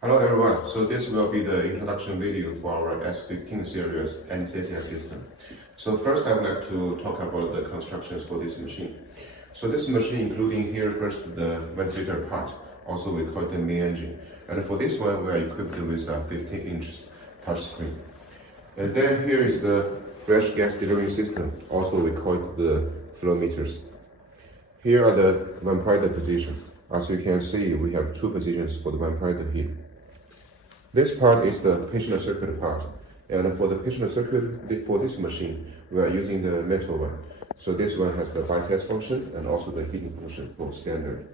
Hello everyone, so this will be the introduction video for our S15 series Anesthesia system. So first I would like to talk about the constructions for this machine. So this machine including here first the ventilator part, also we call it the main engine. And for this one we are equipped with a 15-inch touch screen. And then here is the fresh gas delivery system, also we call it the flow meters. Here are the ventilator positions. As you can see, we have two positions for the ventilator here. This part is the patient circuit part, and for the patient circuit for this machine, we are using the metal one. So this one has the bypass function and also the heating function, both standard.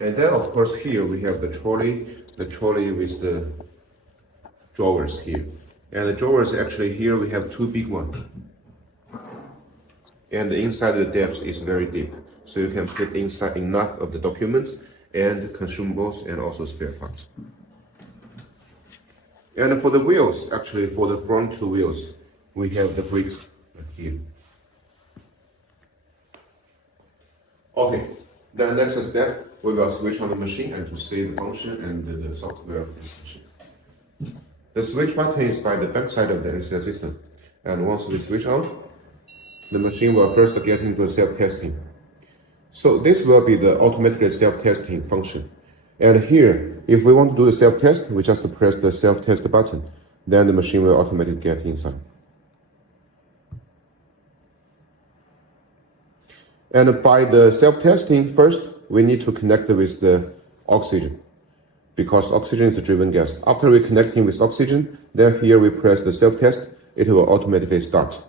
And then of course here we have the trolley with the drawers here. And the drawers actually here we have two big ones. And the inside the depth is very deep, so you can put inside enough of the documents and consumables and also spare parts. And for the wheels, actually for the front two wheels, we have the brakes here. Okay, the next step, we will switch on the machine and to see the function and the software of this machine. The switch button is by the back side of the anesthesia system. And once we switch on, the machine will first get into self-testing. So this will be the automatic self-testing function. And here, if we want to do the self-test, we just press the self-test button. Then the machine will automatically get inside. And by the self-testing, first, we need to connect with the oxygen, because oxygen is a driven gas. After we connecting with oxygen, then here we press the self-test, it will automatically start.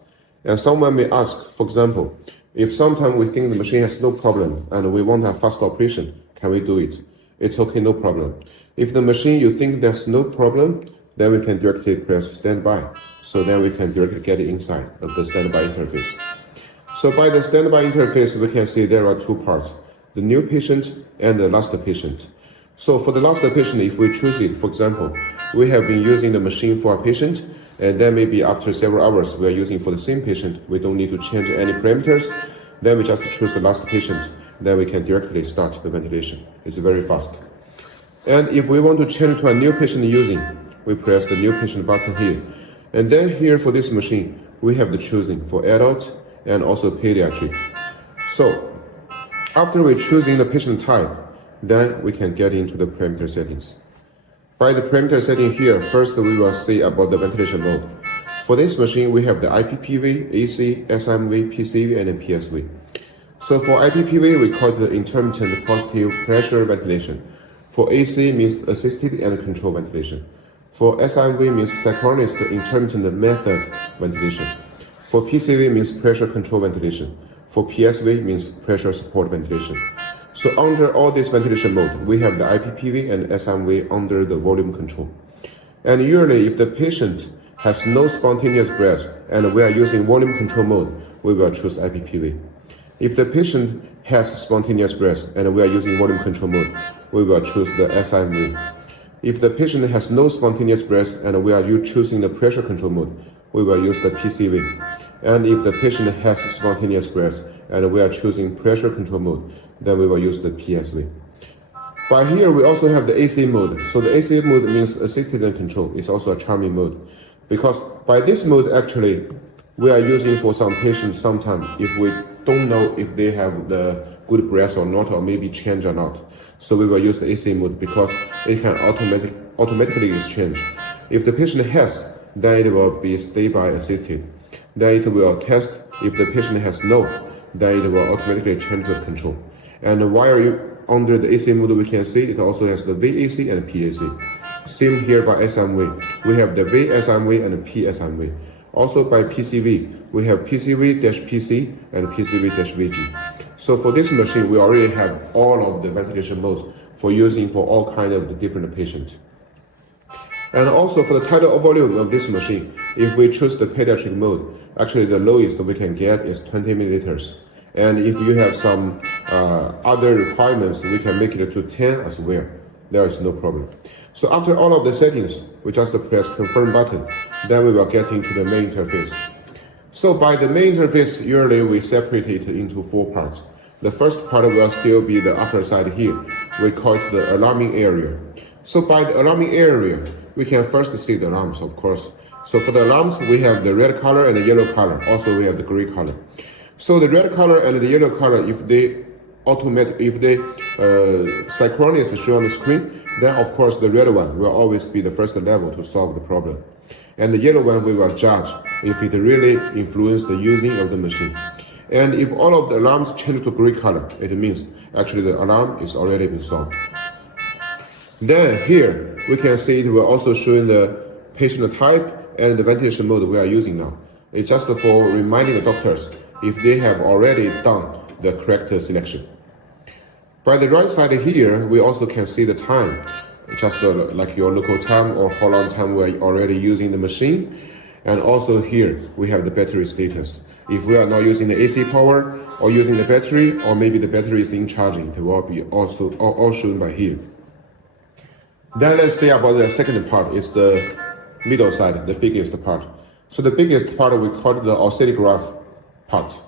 And someone may ask, for example, if sometime we think the machine has no problem and we want a fast operation, can we do it? It's okay, no problem. If the machine you think there's no problem, then we can directly press standby. So then we can directly get it inside of the standby interface. So by the standby interface, we can see there are two parts, the new patient and the last patient. So for the last patient, if we choose it, for example, we have been using the machine for a patient, and then maybe after several hours we are using for the same patient, we don't need to change any parameters, then we just choose the last patient, then we can directly start the ventilation. It's very fast. And if we want to change to a new patient using, we press the new patient button here. And then here for this machine, we have the choosing for adult and also pediatric. So after we choosing the patient type, then we can get into the parameter settings. By the parameter setting here, first we will see about the ventilation mode. For this machine, we have the IPPV, AC, SMV, PCV, and PSV. So for IPPV, we call it the intermittent positive pressure ventilation. For AC means assisted and controlled ventilation. For SMV means synchronous intermittent method ventilation. For PCV means pressure control ventilation. For PSV means pressure support ventilation. So under all this ventilation mode, we have the IPPV and SMV under the volume control. And usually if the patient has no spontaneous breath and we are using volume control mode, we will choose IPPV. If the patient has spontaneous breath and we are using volume control mode, we will choose the SMV. If the patient has no spontaneous breath and we are choosing the pressure control mode, we will use the PCV. And if the patient has spontaneous breath and we are choosing pressure control mode, then we will use the PSV. By here, we also have the AC mode. So the AC mode means assisted and control. It's also a charming mode. Because by this mode, actually, we are using for some patients sometime if we don't know if they have the good breath or not, or maybe change or not. So we will use the AC mode because it can automatically exchange. If the patient has, then it will be standby assisted. Then it will test. If the patient has no, then it will automatically change to control. And while you under the AC mode, we can see it also has the VAC and PAC. Same here by SMV. We have the VSMV and PSMV. Also by PCV, we have PCV-PC and PCV-VG. So for this machine, we already have all of the ventilation modes for using for all kinds of the different patients. And also for the tidal volume of this machine, if we choose the pediatric mode, actually the lowest we can get is 20 milliliters. And if you have some other requirements, we can make it to 10 as well. There is no problem. So after all of the settings, we just press confirm button. Then we will get into the main interface. So by the main interface, usually we separate it into four parts. The first part will still be the upper side here. We call it the alarming area. So by the alarming area, we can first see the alarms, of course. So for the alarms, we have the red color and the yellow color. Also, we have the gray color. So the red color and the yellow color, if they synchronous show on the screen, then of course the red one will always be the first level to solve the problem. And the yellow one we will judge if it really influenced the using of the machine. And if all of the alarms change to gray color, it means actually the alarm is already been solved. Then here we can see it will also show the patient type and the ventilation mode we are using now. It's just for reminding the doctors if they have already done the correct selection. By the right side here, we also can see the time, just like your local time or how long time we're already using the machine. And also here, we have the battery status. If we are not using the AC power or using the battery, or maybe the battery is in charging, it will be also all shown by here. Then let's say about the second part is the middle side, the biggest part. So the biggest part we call it the oscillograph part.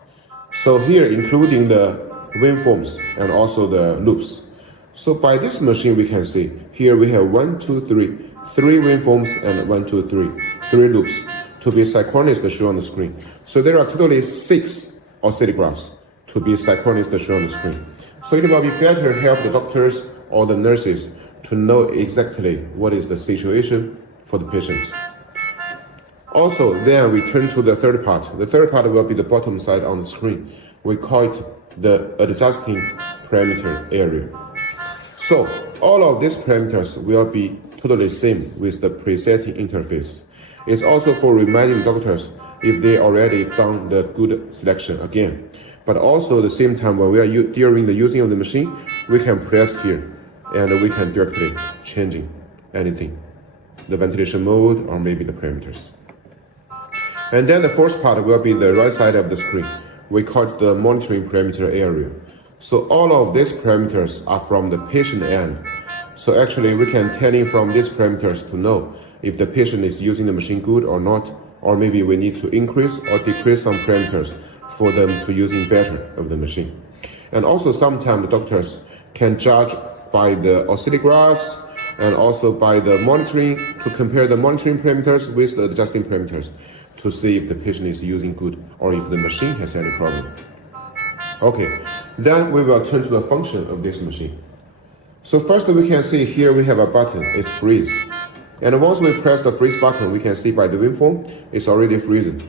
So here including the waveforms and also the loops. So by this machine we can see here we have 1, 2, 3, 3 waveforms and 1, 2, 3, 3 loops to be synchronous shown on the screen. So there are totally 6 oscillographs to be synchronous shown on the screen. So it will be better help the doctors or the nurses to know exactly what is the situation for the patient. Also, then we turn to the third part. The third part will be the bottom side on the screen. We call it the adjusting parameter area. So all of these parameters will be totally same with the presetting interface. It's also for reminding doctors if they already done the good selection again. But also at the same time when we are during the using of the machine, we can press here and we can directly changing anything, the ventilation mode or maybe the parameters. And then the fourth part will be the right side of the screen. We call it the monitoring parameter area. So all of these parameters are from the patient end. So actually we can tell in from these parameters to know if the patient is using the machine good or not, or maybe we need to increase or decrease some parameters for them to using better of the machine. And also sometimes the doctors can judge by the oscillographs and also by the monitoring to compare the monitoring parameters with the adjusting parameters to see if the patient is using good or if the machine has any problem. Okay, then we will turn to the function of this machine. So first we can see here we have a button, it's freeze. And once we press the freeze button, we can see by the waveform, it's already freezing.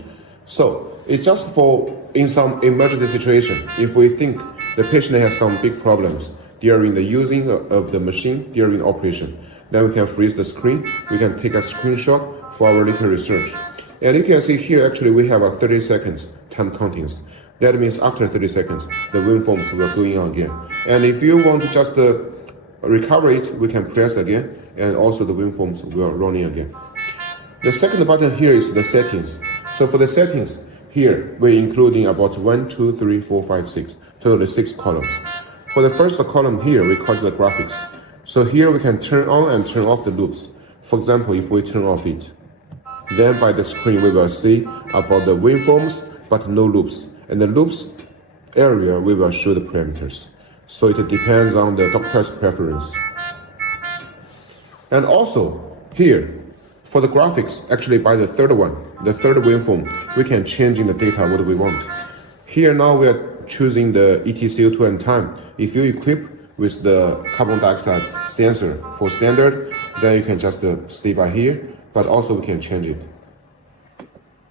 So it's just for in some emergency situation, if we think the patient has some big problems during the using of the machine during operation, then we can freeze the screen, we can take a screenshot for our little research. And you can see here actually we have a 30 seconds time countings. That means after 30 seconds, the waveforms will going on again. And if you want to just recover it, we can press again, and also the waveforms will running again. The second button here is the settings. So for the settings, here we're including about 1, 2, 3, 4, 5, 6, totally 6 columns. For the first column here, we call it the graphics. So here we can turn on and turn off the loops. For example, if we turn off it, then by the screen we will see about the waveforms, but no loops. And the loops area we will show the parameters. So it depends on the doctor's preference. And also here, for the graphics, actually by the third one, the third waveform, we can change in the data what we want. Here now we are choosing the EtCO2 and time. If you equip with the carbon dioxide sensor for standard, then you can just stay by here, but also we can change it.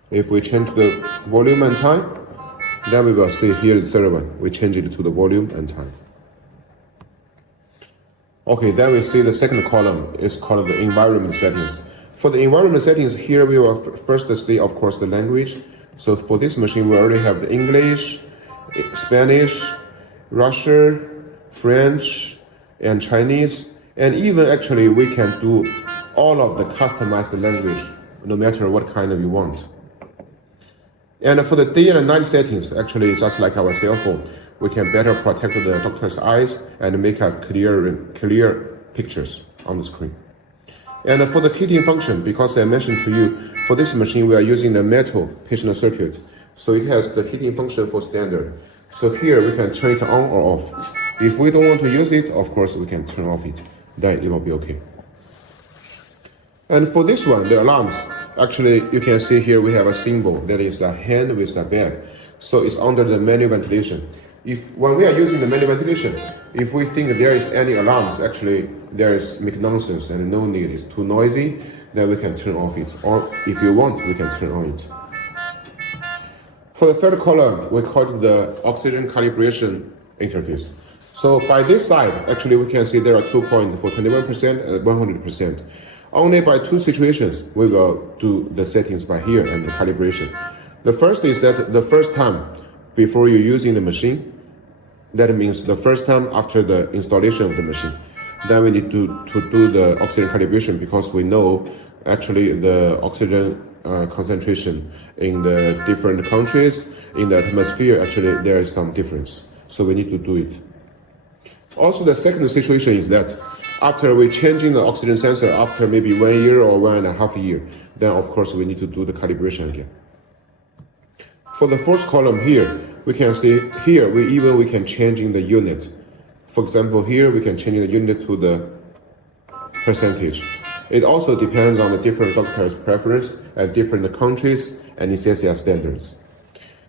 If we change the volume and time, then we will see here the third one. We change it to the volume and time. Okay, then we see the second column is called the environment settings. For the environment settings, here we will first see, of course, the language. So for this machine, we already have the English, Spanish, Russian, French, and Chinese. And even actually, we can do all of the customized language, no matter what kind of you want. And for the day and night settings, actually, just like our cell phone, we can better protect the doctor's eyes and make a clear pictures on the screen. And for the heating function, because I mentioned to you, for this machine, we are using the metal patient circuit. So it has the heating function for standard. So here we can turn it on or off. If we don't want to use it, of course, we can turn off it. Then it will be okay. And for this one, the alarms, actually you can see here we have a symbol that is a hand with a bag. So it's under the manual ventilation. When we are using the manual ventilation, if we think there is any alarms, actually there is make nonsense and no need, it's too noisy, then we can turn off it. Or if you want, we can turn on it. For the third column, we call it the oxygen calibration interface. So by this side, actually we can see there are 2 points for 21% and 100%. Only by two situations we will do the settings by here and the calibration. The first is that the first time before you're using the machine, that means the first time after the installation of the machine, then we need to do the oxygen calibration, because we know actually the oxygen concentration in the different countries, in the atmosphere, actually there is some difference. So we need to do it. Also, the second situation is that after we changing the oxygen sensor after maybe 1 year or 1.5 years, then of course we need to do the calibration again. For the fourth column here, we can see here we can changing the unit. For example, here we can change the unit to the percentage. It also depends on the different doctor's preference and different countries' anesthesia standards.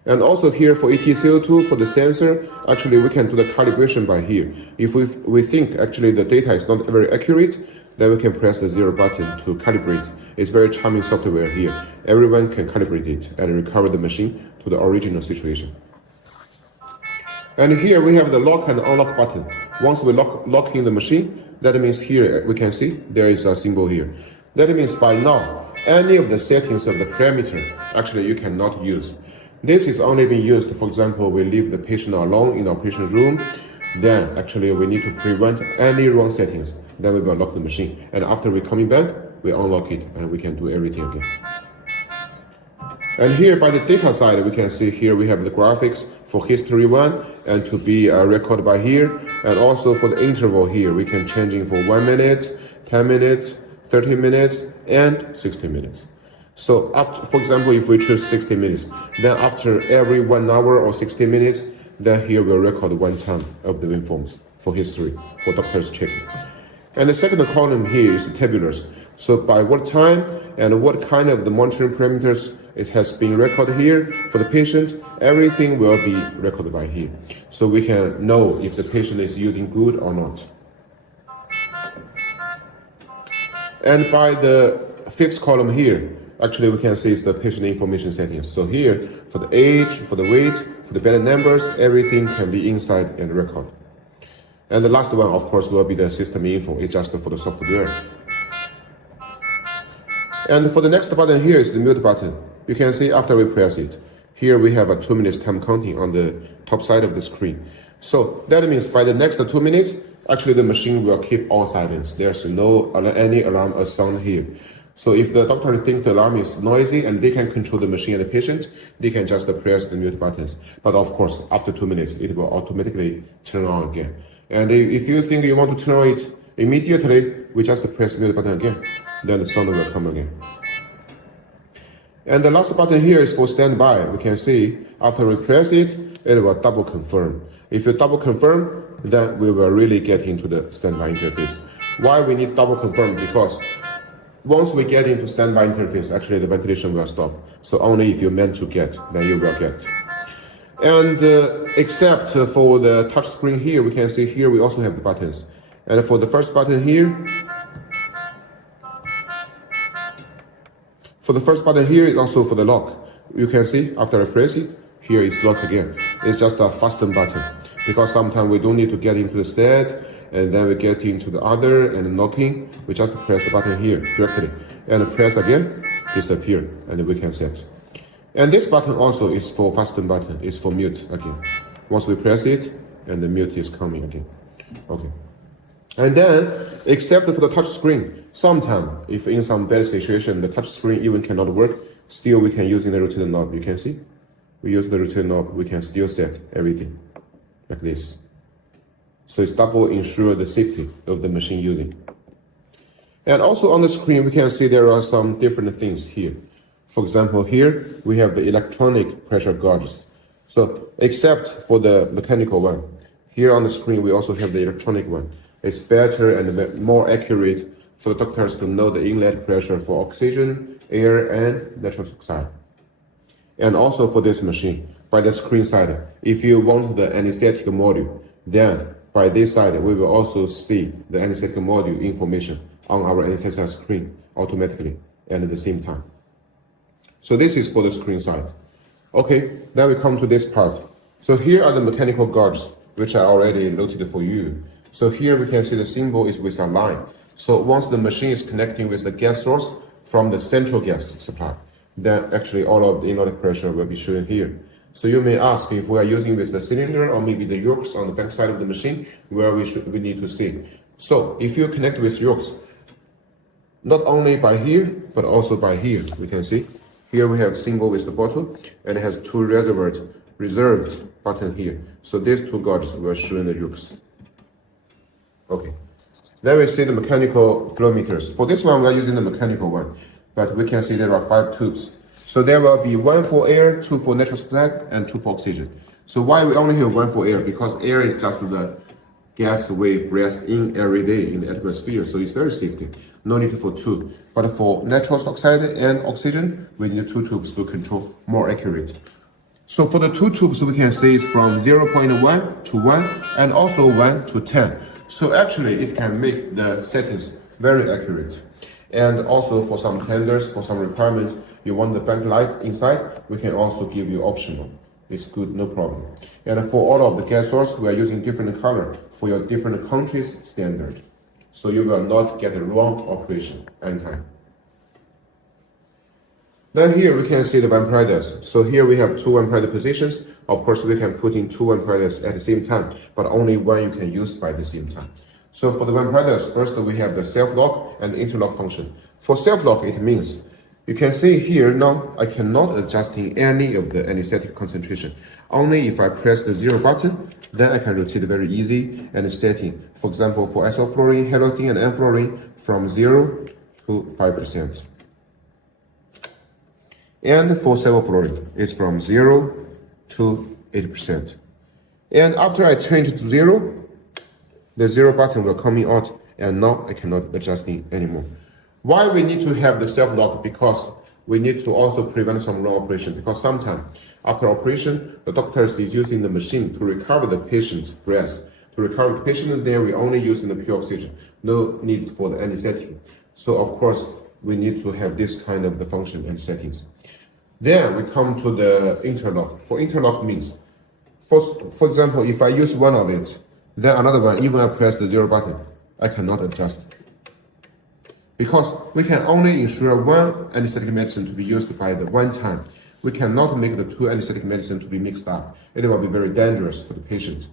And also here for EtCO2, for the sensor, actually we can do the calibration by here. If we think actually the data is not very accurate, then we can press the 0 button to calibrate. It's very charming software here. Everyone can calibrate it and recover the machine to the original situation. And here we have the lock and unlock button. Once we lock in the machine, that means here we can see there is a symbol here. That means by now, any of the settings of the parameter, actually you cannot use. This is only being used, for example, we leave the patient alone in the operation room, then actually we need to prevent any wrong settings. Then we will lock the machine. And after we coming back, we unlock it and we can do everything again. And here by the data side, we can see here we have the graphics for history 1 and to be recorded by here. And also for the interval here, we can change it for 1 minute, 10 minutes, 30 minutes, and 60 minutes. So after, for example, if we choose 60 minutes, then after every 1 hour or 60 minutes, then here we'll record 1 time of the waveforms for history, for doctors checking. And the second column here is tabulars. So by what time and what kind of the monitoring parameters it has been recorded here for the patient, everything will be recorded by here. So we can know if the patient is using good or not. And by the fifth column here, actually we can see it's the patient information settings. So here, for the age, for the weight, for the bed numbers, everything can be inside and record. And the last one, of course, will be the system info. It's just for the software. And for the next button here is the mute button. You can see after we press it, here we have a 2 minutes time counting on the top side of the screen. So that means by the next 2 minutes, actually the machine will keep all silence. There's no any alarm or sound here. So if the doctor thinks the alarm is noisy and they can control the machine and the patient, they can just press the mute buttons. But of course, after 2 minutes, it will automatically turn on again. And if you think you want to turn on it immediately, we just press the mute button again. Then the sound will come again. And the last button here is for standby. We can see after we press it, it will double confirm. If you double confirm, then we will really get into the standby interface. Why we need double confirm? Because once we get into standby interface, actually the ventilation will stop. So only if you're meant to get, then you will get. And except for the touch screen here, we can see here we also have the buttons. And for the first button here, it's also for the lock. You can see after I press it, here it's locked again. It's just a fasten button because sometimes we don't need to get into the set and then we get into the other and locking. We just press the button here directly and press again, disappear, and we can set. And this button also is for fasten button. It's for mute again. Once we press it, and the mute is coming again. Okay. And then, except for the touch screen, sometimes if in some bad situation the touch screen even cannot work, still we can use the rotating knob. You can see, we use the rotating knob. We can still set everything like this. So it's double ensure the safety of the machine using. And also on the screen, we can see there are some different things here. For example, here we have the electronic pressure gauges. So except for the mechanical one, here on the screen we also have the electronic one. It's better and more accurate for the doctors to know the inlet pressure for oxygen, air, and nitrous oxide. And also for this machine, by the screen side, if you want the anesthetic module, then by this side, we will also see the anesthetic module information on our anesthesia screen automatically and at the same time. So this is for the screen side. Okay, then we come to this part. So here are the mechanical gauges, which I already noted for you. So here we can see the symbol is with a line. So once the machine is connecting with the gas source from the central gas supply, then actually all of the inlet pressure will be shown here. So you may ask if we are using with the cylinder or maybe the yokes on the back side of the machine, where we need to see. So if you connect with yokes, not only by here, but also by here, we can see. Here we have symbol with the bottle, and it has two reserved button here. So these two gauges will show in the yokes. Okay. Then we see the mechanical flow meters. For this one, we are using the mechanical one, but we can see there are 5 tubes. So there will be 1 for air, 2 for nitrous oxide, and 2 for oxygen. So why we only have 1 for air? Because air is just the gas we breathe in every day in the atmosphere, so it's very safety. No need for 2. But for nitrous oxide and oxygen, we need 2 tubes to control more accurate. So for the 2 tubes, we can see it's from 0.1 to 1 and also 1 to 10. So actually, it can make the settings very accurate. And also for some tenders, for some requirements, you want the backlight inside, we can also give you optional. It's good, no problem. And for all of the gas source, we are using different color for your different countries standard. So you will not get a wrong operation anytime. Then here we can see the ventilators. So here we have 2 ventilator positions. Of course, we can put in 2 ventilators at the same time, but only one you can use by the same time. So for the ventilators, first we have the self-lock and interlock function. For self-lock, it means you can see here now I cannot adjust any of the anesthetic concentration. Only if I press the 0 button, then I can rotate very easy and setting. For example, for isoflurane, halotine, and enflurane from 0 to 5%. And for sevoflurane, it's from 0 to 8%. And after I change it to 0, the 0 button will come out, and now I cannot adjust it anymore. Why we need to have the self-lock? Because we need to also prevent some wrong operation. Because sometimes after operation, the doctor is using the machine to recover the patient's breath. To recover the patient, then we only using the pure oxygen. No need for the anesthetic. So of course, we need to have this kind of the function and settings. Then we come to the interlock. For interlock means, for example, if I use one of it, then another one, even I press the 0 button, I cannot adjust. Because we can only ensure one anesthetic medicine to be used by the one time. We cannot make the 2 anesthetic medicine to be mixed up. It will be very dangerous for the patient.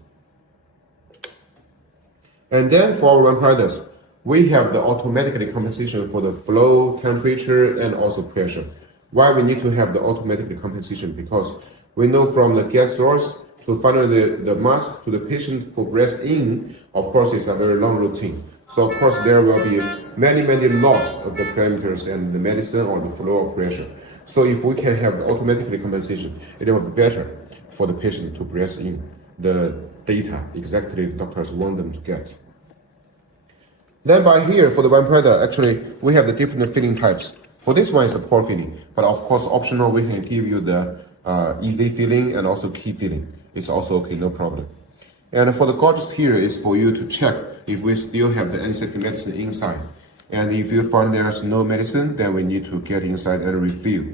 And then for our ventilators, we have the automatic compensation for the flow, temperature, and also pressure. Why we need to have the automatic compensation? Because we know from the gas source to finally the mask to the patient for breath in, of course, it's a very long routine. So of course there will be many loss of the parameters and the medicine or the flow of pressure. So if we can have the automatic compensation, it will be better for the patient to breathe in the data exactly the doctors want them to get. Then by here for the ventilator, actually we have the different filling types. For this one is the pore filling, but of course optional we can give you the easy filling and also key filling. It's also okay, no problem. And for the gauges here is for you to check if we still have the anesthetic medicine inside. And if you find there's no medicine, then we need to get inside and refill.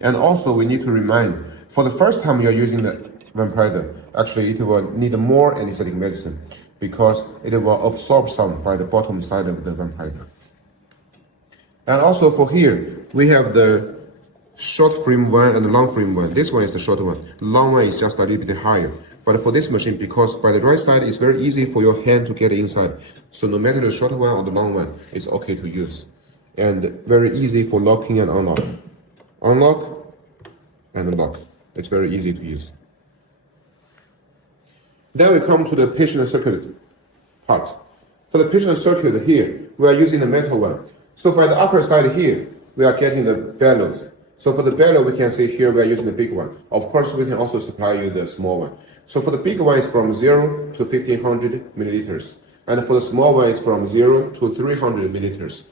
And also we need to remind, for the first time you're using the ventilator, actually it will need more anesthetic medicine because it will absorb some by the bottom side of the ventilator. And also for here, we have the short frame one and the long frame one. This one is the short one. The long one is just a little bit higher. But for this machine, because by the right side, it's very easy for your hand to get inside. So no matter the short one or the long one, it's okay to use. And very easy for locking and unlocking. Unlock and lock. It's very easy to use. Then we come to the patient circuit part. For the patient circuit here, we are using the metal one. So by the upper side here, we are getting the bellows. So for the bellow, we can see here we are using the big one. Of course, we can also supply you the small one. So for the big one, it's from 0 to 1500 milliliters. And for the small one, it's from 0 to 300 milliliters.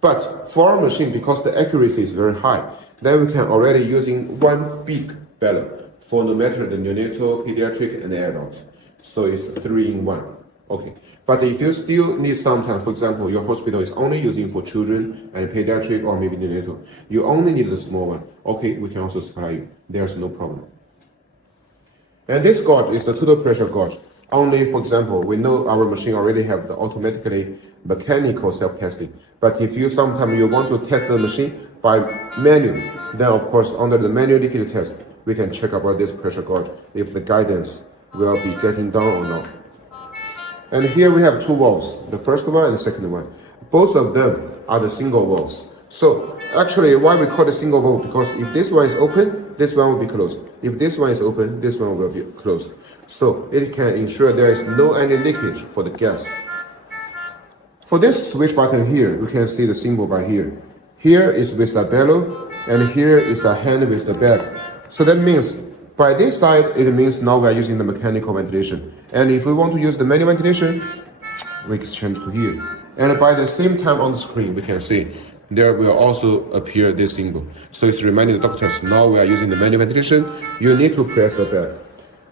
But for our machine, because the accuracy is very high, then we can already using one big bellow for no matter the neonatal, pediatric, and adult. So it's 3 in 1. Okay. But if you still need sometimes, for example, your hospital is only using for children and pediatric or maybe neonatal, you only need the small one. Okay, we can also supply you. There's no problem. And this gauge is the total pressure gauge. Only, for example, we know our machine already have the automatically mechanical self-testing. But if you sometimes you want to test the machine by manual, then of course under the manual leakage test, we can check about this pressure gauge if the guidance will be getting down or not. And here we have 2 valves, the first one and the second one. Both of them are the single valves. So actually why we call it single valve, because if this one is open, this one will be closed. If this one is open, this one will be closed. So it can ensure there is no any leakage for the gas. For this switch button here, we can see the symbol by here. Here is with the bellow, and here is the hand with the bed. So that means by this side, it means now we are using the mechanical ventilation. And if we want to use the manual ventilation, we exchange to here. And by the same time on the screen, we can see there will also appear this symbol. So it's reminding the doctors, now we are using the manual ventilation, you need to press the bell.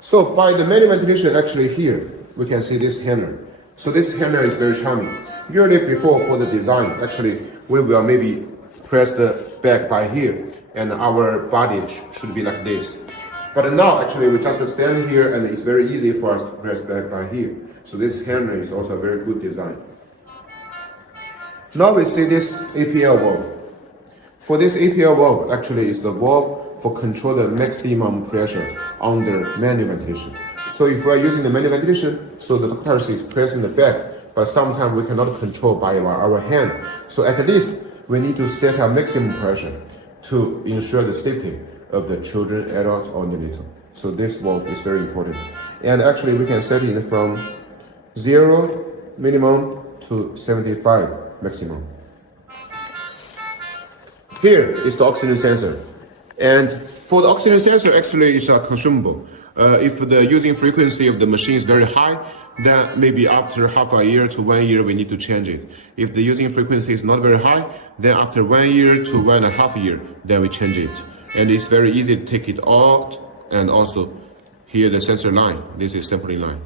So by the manual ventilation, actually here, we can see this handle. So this handle is very charming. Usually before for the design, actually, we will maybe press the back by here, and our body should be like this. But now, actually, we just stand here, and it's very easy for us to press back by here. So this handle is also a very good design. Now we see this APL valve. For this APL valve, actually, is the valve for control the maximum pressure under manual ventilation. So if we are using the manual ventilation, so the doctor is pressing the back, but sometimes we cannot control by our hand. So at least we need to set a maximum pressure to ensure the safety of the children, adults, or neonatal. So this valve is very important. And actually we can set it from 0 minimum to 75 maximum. Here is the oxygen sensor. And for the oxygen sensor, actually it's a consumable. If the using frequency of the machine is very high, then maybe after half a year to 1 year, we need to change it. If the using frequency is not very high, then after 1 year to 1.5 years, then we change it. And it's very easy to take it out, and also here the sensor line. This is sampling line.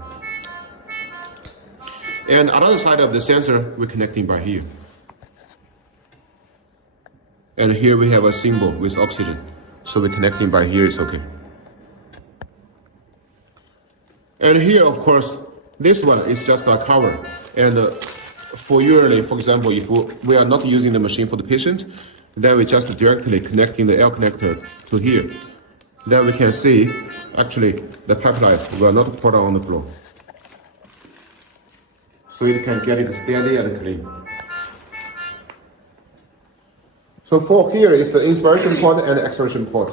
And another side of the sensor, we're connecting by here. And here we have a symbol with oxygen. So we're connecting by here, it's okay. And here, of course, this one is just a cover. And for usually, for example, if we are not using the machine for the patient, then we just directly connecting the L connector to here. Then we can see, actually, the pipelines will not pour on the floor. So it can get it steady and clean. So for here is the inspiration port and expiration port,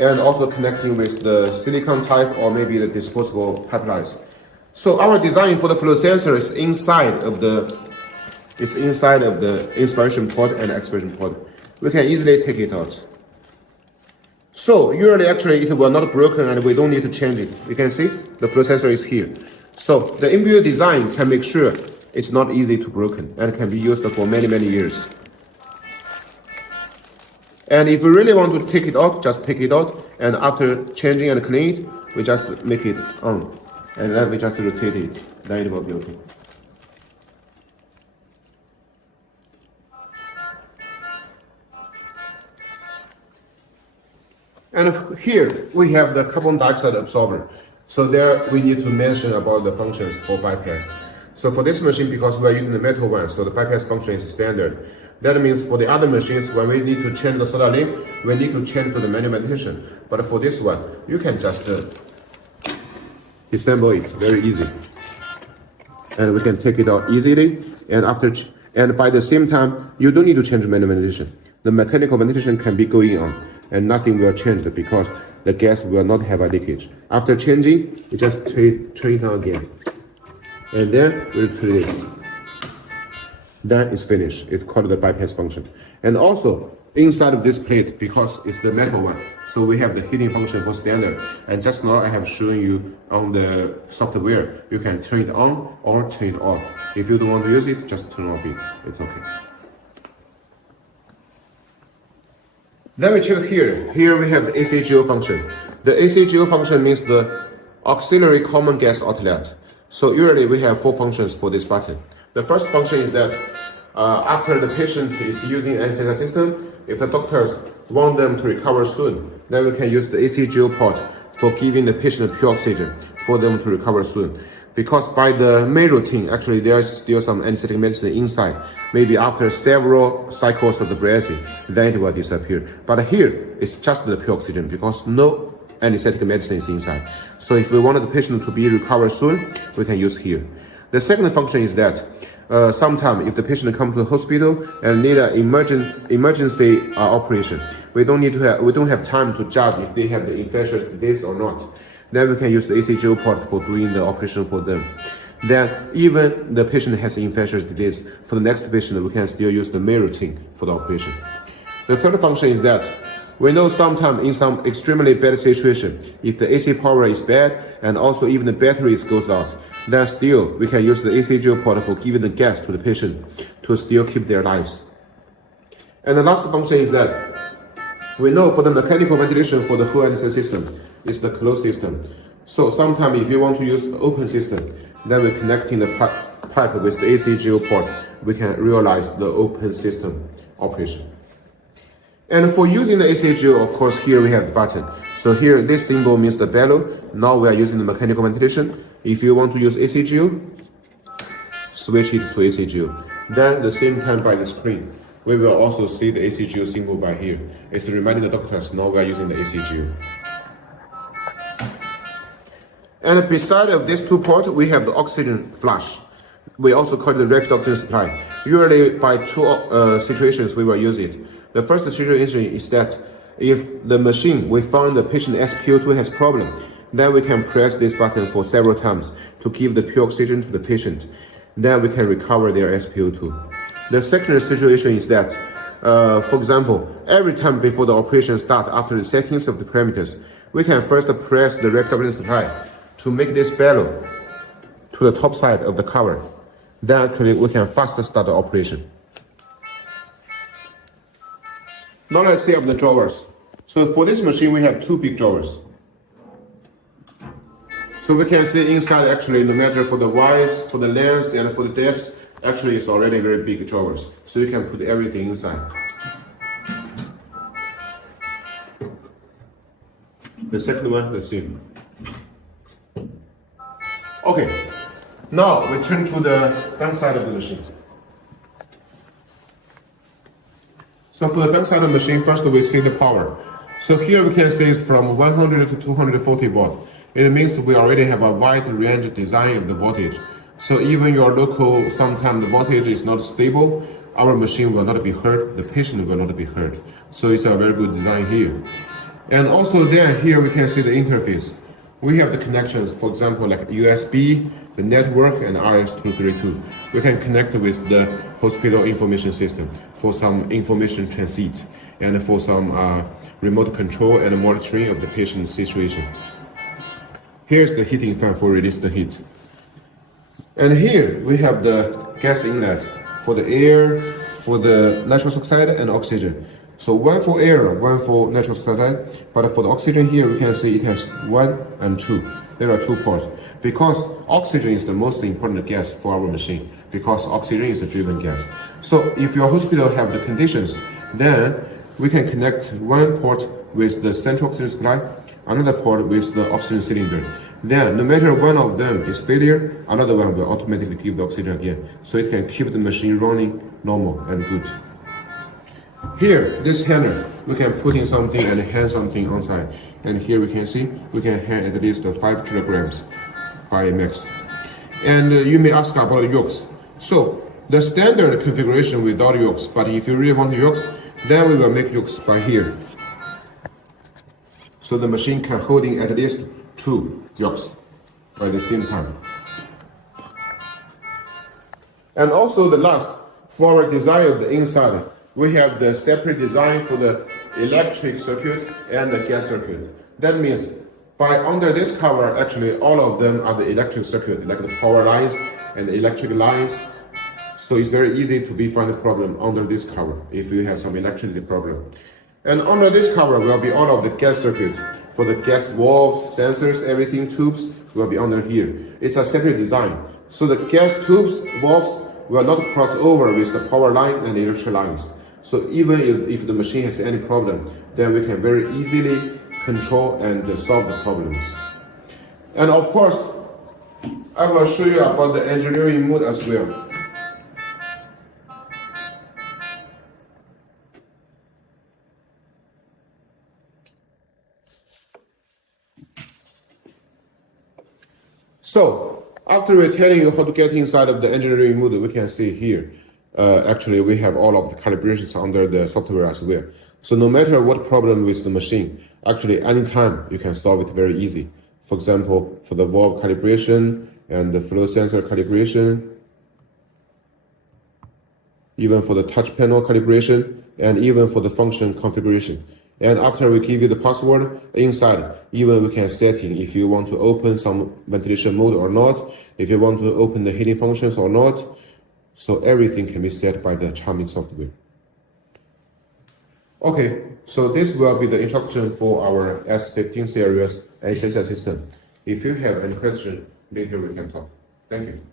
and also connecting with the silicon type or maybe the disposable pipelines. So our design for the flow sensor is inside of the inspiration port and expiration port. We can easily take it out. So usually actually it will not broken and we don't need to change it. You can see the flow sensor is here. So the inbuilt design can make sure it's not easy to broken and can be used for many, many years. And if we really want to take it out, just take it out, and after changing and clean it, we just make it on. And then we just rotate it, then it will be okay. And here we have the carbon dioxide absorber. So there we need to mention about the functions for bypass. So for this machine, because we are using the metal one, so the bypass function is standard. That means for the other machines, when we need to change the soda link, we need to change to the manual ventilation. But for this one, you can just assemble it very easy. And we can take it out easily. And by the same time, you don't need to change manual ventilation. The mechanical ventilation can be going on, and nothing will change because the gas will not have a leakage. After changing, you just turn it on again. And then we repeat it. Then it's finished. It's called the bypass function. And also, inside of this plate, because it's the metal one, so we have the heating function for standard. And just now I have shown you on the software, you can turn it on or turn it off. If you don't want to use it, just turn off it. It's okay. Then we check here. Here we have the ACGO function. The ACGO function means the auxiliary common gas outlet. So usually we have 4 functions for this button. The first function is that after the patient is using an anesthesia system, if the doctors want them to recover soon, then we can use the ACGO port for giving the patient pure oxygen for them to recover soon. Because by the main routine, actually there is still some anesthetic medicine inside. Maybe after several cycles of the breathing, then it will disappear. But here, it's just the pure oxygen because no anesthetic medicine is inside. So if we want the patient to be recovered soon, we can use here. The second function is that sometimes if the patient comes to the hospital and need an emergency operation, we don't have time to judge if they have the infectious disease or not. Then we can use the ACGO port for doing the operation for them. Then even the patient has infectious disease, for the next patient we can still use the main routine for the operation. The third function is that we know sometimes in some extremely bad situation, if the AC power is bad and also even the batteries goes out, then still we can use the ACGO port for giving the gas to the patient to still keep their lives. And the last function is that we know for the mechanical ventilation for the whole anesthesia system is the closed system. So sometimes if you want to use open system, then we're connecting the pipe with the ACGO port, we can realize the open system operation. And for using the ACGO, of course, here we have the button. So here, this symbol means the bellow. Now we are using the mechanical ventilation. If you want to use ACGO, switch it to ACGO. Then at the same time by the screen, we will also see the ACGO symbol by here. It's reminding the doctors now we are using the ACGO. And beside of these 2 ports, we have the oxygen flush. We also call it the rapid oxygen supply. Usually by 2 situations we will use it. The first situation is that if the machine, we found the patient SpO2 has problem, then we can press this button for several times to give the pure oxygen to the patient. Then we can recover their SpO2. The second situation is that, for example, every time before the operation starts after the settings of the parameters, we can first press the rapid oxygen supply to make this bellow to the top side of the cover. Then actually we can faster start the operation. Now let's see of the drawers. So for this machine we have 2 big drawers. So we can see inside actually no matter for the width, for the length and for the depth, actually it's already very big drawers. So you can put everything inside. The second one, let's see. Okay, now we turn to the back side of the machine. So for the back side of the machine, first we see the power. So here we can see it's from 100 to 240 volt. It means we already have a wide range design of the voltage. So even your local, sometimes the voltage is not stable, our machine will not be hurt, the patient will not be hurt. So it's a very good design here. And also then here we can see the interface. We have the connections, for example, like USB, the network, and RS-232. We can connect with the hospital information system for some information transit and for some remote control and monitoring of the patient's situation. Here's the heating fan for release the heat. And here we have the gas inlet for the air, for the nitrous oxide and oxygen. So one for air, one for nitrous oxide, but for the oxygen here we can see it has 1 and 2. There are 2 ports because oxygen is the most important gas for our machine because oxygen is a driven gas. So if your hospital have the conditions, then we can connect one port with the central oxygen supply, another port with the oxygen cylinder. Then no matter one of them is failure, another one will automatically give the oxygen again. So it can keep the machine running normal and good. Here, this hanger, we can put in something and hang something on side. And here we can see, we can hang at least 5 kilograms by max. And you may ask about the yokes. So, the standard configuration without yokes, but if you really want the yokes, then we will make yokes by here. So the machine can hold in at least 2 yokes at the same time. And also the last, for our design of the inside, we have the separate design for the electric circuit and the gas circuit. That means by under this cover, actually all of them are the electric circuit, like the power lines and the electric lines. So it's very easy to find a problem under this cover if you have some electricity problem. And under this cover will be all of the gas circuit. For the gas valves, sensors, everything, tubes will be under here. It's a separate design. So the gas tubes, valves will not cross over with the power line and electrical lines. So even if the machine has any problem, then we can very easily control and solve the problems. And of course, I will show you about the engineering mode as well. So, after we're telling you how to get inside of the engineering mode, we can see here, actually we have all of the calibrations under the software as well. So no matter what problem with the machine, actually anytime you can solve it very easy. For example, for the valve calibration and the flow sensor calibration, even for the touch panel calibration, and even for the function configuration. And after we give you the password, inside, even we can setting if you want to open some ventilation mode or not, if you want to open the heating functions or not. So everything can be set by the Charming software. Okay, so this will be the introduction for our S15 series anesthesia system. If you have any question, later we can talk. Thank you.